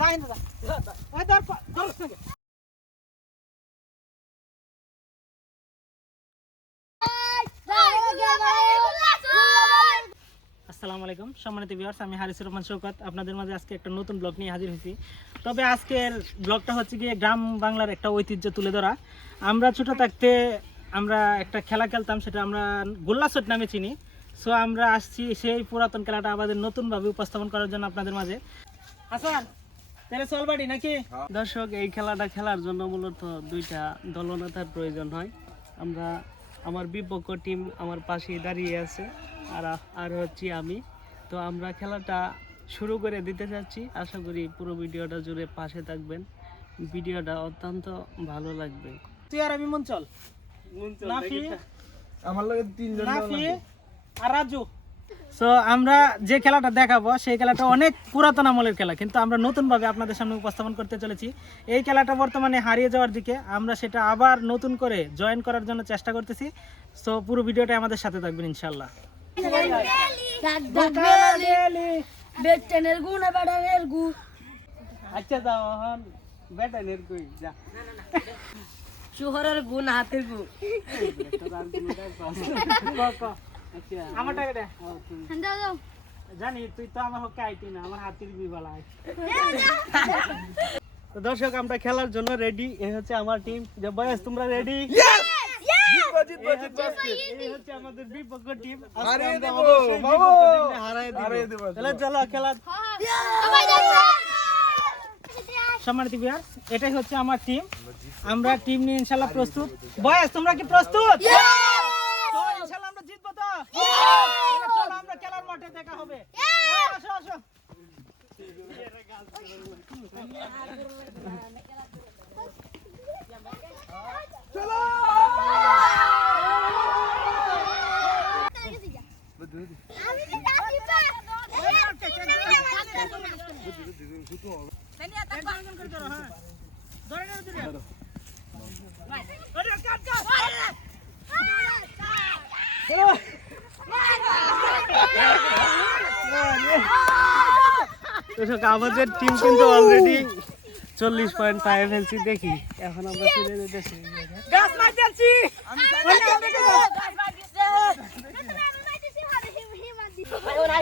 যাই না। আসসালামু আলাইকুম সম্মানিত ভিউয়ার্স আমি হারিসুর রহমান শৌকত আপনাদের মাঝে আজকে একটা নতুন ব্লগ নিয়ে হাজির হয়েছি। তবে আজকের ব্লগটা হচ্ছে গিয়ে গ্রাম বাংলার একটা ঐতিহ্য তুলে ধরা। আমরা ছোট থাকতে আমরা একটা খেলা খেলতাম সেটা আমরা গোল্লাসট নামে চিনি। সো আমরা আসছি সেই পুরাতন খেলাটা আমাদের নতুনভাবে উপস্থাপন করার জন্য আপনাদের মাঝে। হাসান তাহলে নাকি? দর্শক এই খেলাটা খেলার জন্য মূলত দুইটা দলনেতার প্রয়োজন হয়। আমরা আমার বিপক্ষ টিম আমার পাশেই দাঁড়িয়ে আছে আর আর হচ্ছে আমি। তো আমরা খেলাটা শুরু করে দিতে চাচ্ছি। আশা করি পুরো ভিডিওটা জুড়ে পাশে থাকবেন। ভিডিওটা অত্যন্ত ভালো লাগবে। তুই আর আমি মন চল। আমার লাগে তিনজন আর রাজু। সো আমরা যে খেলাটা দেখাবো সেই খেলাটা অনেক পুরাতন আমলের খেলা কিন্তু আমরা নতুনভাবে আপনাদের সামনে উপস্থাপন করতে চলেছি। এই খেলাটা বর্তমানে হারিয়ে যাওয়ার দিকে আমরা সেটা আবার নতুন করে জয়েন করার জন্য চেষ্টা করতেছি। সো পুরো ভিডিওটা আমাদের সাথে থাকবেন ইনশাল্লাহ গুণ আচ্ছা যাও এখন যা। শহরের গুণ হাতের গু। আচ্ছা আমার টাকা দাও দাও। জানি তুই তো আমার হকে আইতি না আমার হাতির বিবালা তো দর্শক আমরা খেলার জন্য রেডি এই হচ্ছে আমার টিম যে বয়স তোমরা রেডি জিতবো জিতবো জিতবো। আজকে। এই হচ্ছে আমাদের বিপক্ষ টিম হারিয়ে দেবো, বাবু। হারাই দিব। চলো খেলা। সম্মানিত বিহার এটাই হচ্ছে আমার টিম আমরা টিম নিয়ে ইনশাল্লাহ প্রস্তুত। বয়স তোমরা কি প্রস্তুত তো ইনশাল্লাহ আমরা জিতবো তো তাহলে চলো আমরা খেলার মাঠে দেখা হবে। আসো আসো। ধরে ধরে আমাদের টিম কিন্তু অলরেডি চল্লিশ পয়েন্ট পায়ে ফেলছি দেখি। এখন আমরা চলে যেতেছি গাছ মার দিচ্ছি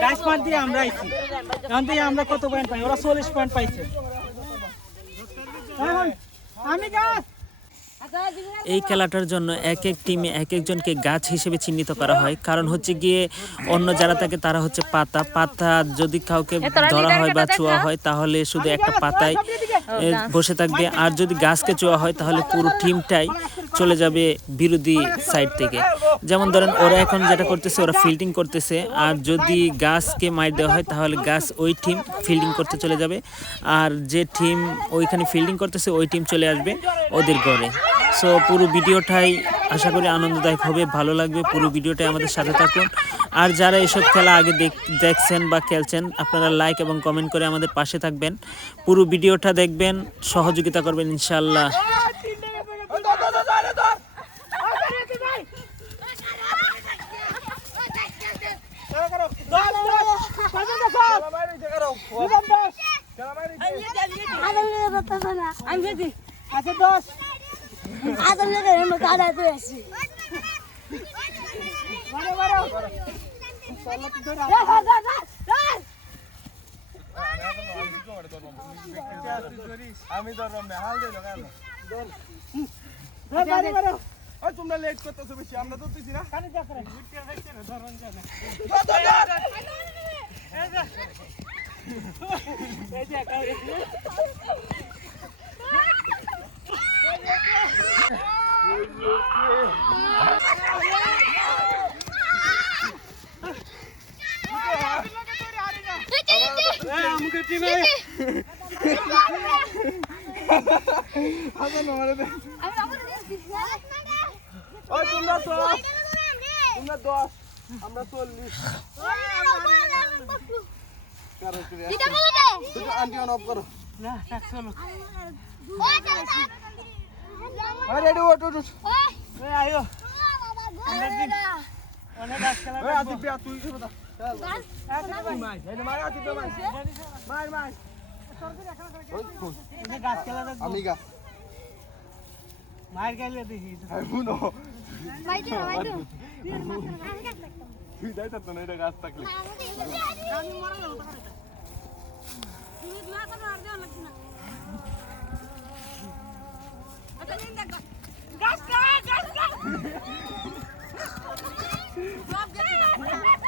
গাছ মার দিয়ে আমরা আইছি। এখন থেকে আমরা কত পয়েন্ট পাই? ওরা চল্লিশ পয়েন্ট পাইছে। আমি গাছ এই খেলাটার জন্য এক এক টিমে এক একজনকে গাছ হিসেবে চিহ্নিত করা হয়। কারণ হচ্ছে গিয়ে অন্য যারা থাকে তারা হচ্ছে পাতা। পাতা যদি কাউকে ধরা হয় বা চুয়া হয় তাহলে শুধু একটা পাতায় বসে থাকবে। আর যদি গাছকে চুয়া হয় তাহলে পুরো টিমটাই চলে যাবে বিরোধী সাইড থেকে। যেমন ধরেন ওরা এখন যেটা করতেছে ওরা ফিল্ডিং করতেছে। আর যদি গাছকে মার দেওয়া হয় তাহলে গাছ ওই টিম ফিল্ডিং করতে চলে যাবে। আর যে টিম ওইখানে ফিল্ডিং করতেছে ওই টিম চলে আসবে ওদের ঘরে। সো পুরো ভিডিওটাই আশা করি আনন্দদায়ক হবে, ভালো লাগবে। পুরো ভিডিওটাই আমাদের সাথে থাকুন। আর যারা এসব খেলা আগে দেখ- দেখছেন বা খেলছেন, আপনারা লাইক এবং কমেন্ট করে আমাদের পাশে থাকবেন। পুরো ভিডিওটা দেখবেন, সহযোগিতা করবেন ইনশাল্লাহ খেলা বাইরে জায়গা রাও। খেলা বাইরে আমি যেতে আছে দশ আদম লেগে আমি কাদা তো আছি বারো বারো আমি ধরলাম না হাল দে দোকান বারো বারো ওই তোমরা লেট করতেছো বেশি আমরা ধরতেছি না কানে যা করে ধর, ধর, ধর। হাসান আমারে দে। ওই তোমরা দশ আমরা চল্লিশ আন্টি অন অফ করো না চলো আরে ওট ওট ওট। এই অনেক গাছ মার আতিফ ভাই, মার মার মার ওই কোন? এই যে গাছ খেলা দেখব আমি গা মায়ের গাইলে দেখি আমি বুনো বাইকে না বাইকে তুই যাই তো না এটা গাছ থাকলে লাগতেছে Rab gel.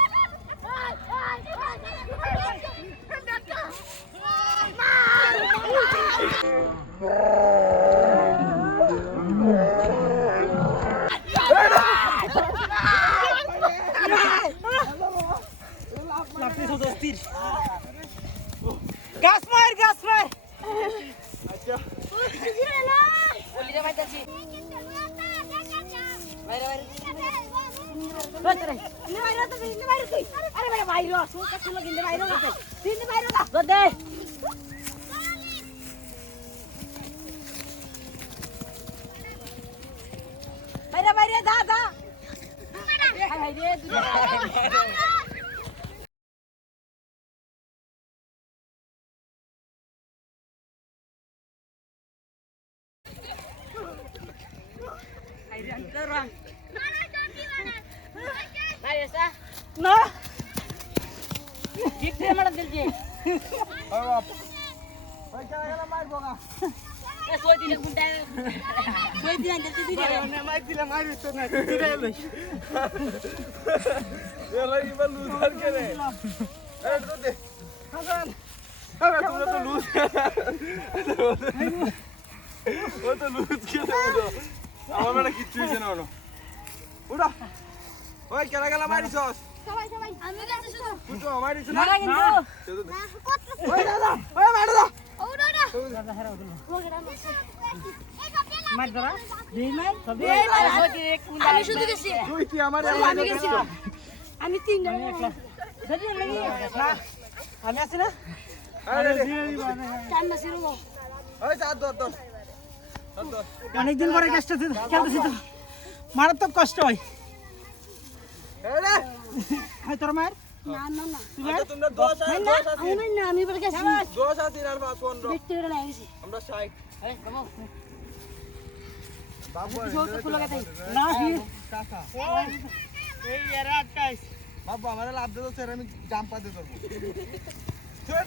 বাইরে বাইরে যা যা না ওই বাপ ওই কেন গেল মারবো না মাইক দিলে মারি তো না দিলে লই এলা ইবা লুজার কে রে এই তো দে আরে তোমরা তো লুজ ও তো লুজ। কে রে ওটা আমার মানে কিচ্ছু হইছে না ওটা উড়া ওই কেন গেল মারিছস আমি গেছি শুধু। তুই তো মারিছ না না। কিন্তু ওই দাদা ওই মার দাদা মার ধরা দিই নাই সবই আমি শুধু গেছি। তুই কি আমার আমি গেছি। আমি তিন একলা। আমি আছি না? আরে ওই অনেকদিন পরে খেলতেছি তো। মারাত্মক কষ্ট হয়। হয় তোর না না না। আচ্ছা আমরা ষাট। বাবু না কাকা এই এরা আটকাইস বাবু আমার লাভ দিতে আমি জাম পাতে ধরবো।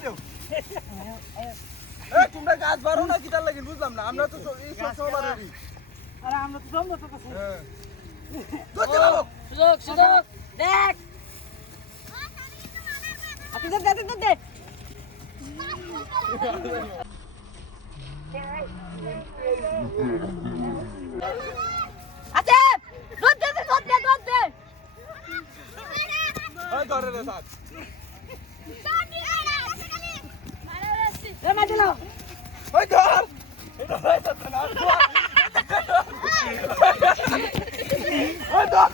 দেও। তোমরা গাছ বাড়ো না কিটার লাগে বুঝলাম না। আমরা তো আরে আমরা তো জম তো হ্যাঁ। সুযোগ সুযোগ। দেখ। আছে দুধ দে দুধ দে দুধ দে। ওই ধরে রে সাথ এ মা দিলো ওই ধর। এটা ভাই সাথ ওই ধর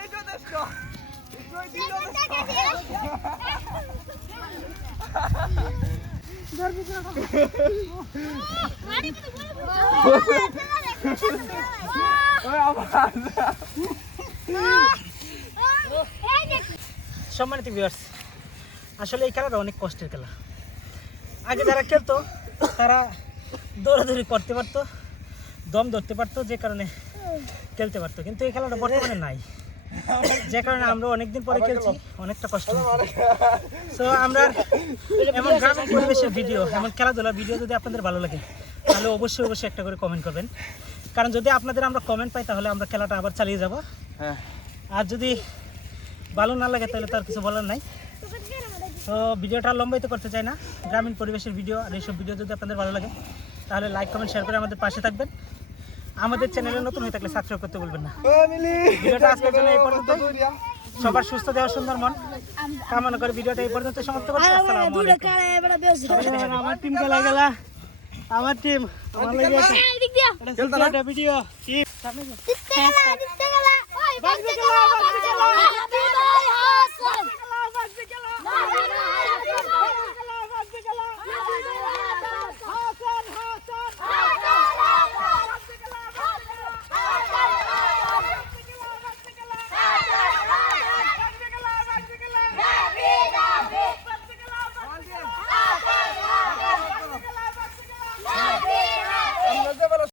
এই যে দেখো এই যে ওই আমার সম্মানিত ভিউয়ার্স আসলে এই খেলাটা অনেক কষ্টের খেলা। আগে যারা খেলতো, তারা দৌড়াদৌড়ি করতে পারতো, দম ধরতে পারতো, যে কারণে খেলতে পারতো। কিন্তু এই খেলাটা বর্তমানে নাই। যে কারণে আমরা অনেকদিন পরে খেলছি অনেকটা কষ্ট তো আমরা এমন গ্রামীণ পরিবেশের ভিডিও এমন খেলাধুলা ভিডিও যদি আপনাদের ভালো লাগে তাহলে অবশ্যই অবশ্যই একটা করে কমেন্ট করবেন। কারণ যদি আপনাদের আমরা কমেন্ট পাই তাহলে আমরা খেলাটা আবার চালিয়ে যাব। হ্যাঁ। আর যদি ভালো না লাগে তাহলে তার কিছু বলার নাই। তো ভিডিওটা লম্বাইতে করতে চাই না। গ্রামীণ পরিবেশের ভিডিও আর এইসব ভিডিও যদি আপনাদের ভালো লাগে তাহলে লাইক কমেন্ট শেয়ার করে আমাদের পাশে থাকবেন। আমাদের চ্যানেলে নতুন হয়ে থাকলে সাবস্ক্রাইব করতে বলবেন না। ভিডিওটা আজকের জন্য এই পর্যন্ত। সবার সুস্থ দেওয়া সুন্দর মন। কামনা করে ভিডিওটা এই পর্যন্ত সমাপ্ত করছি। আসসালামু আলাইকুম। আমার টিম খেলা গেলা আমার টিম আমার লাগে ভিডিও টিম দিতে গেলা দিতে গেলা। ওই বাজবে গেলা বাজবে গেলা। তুই বাজবে গেলা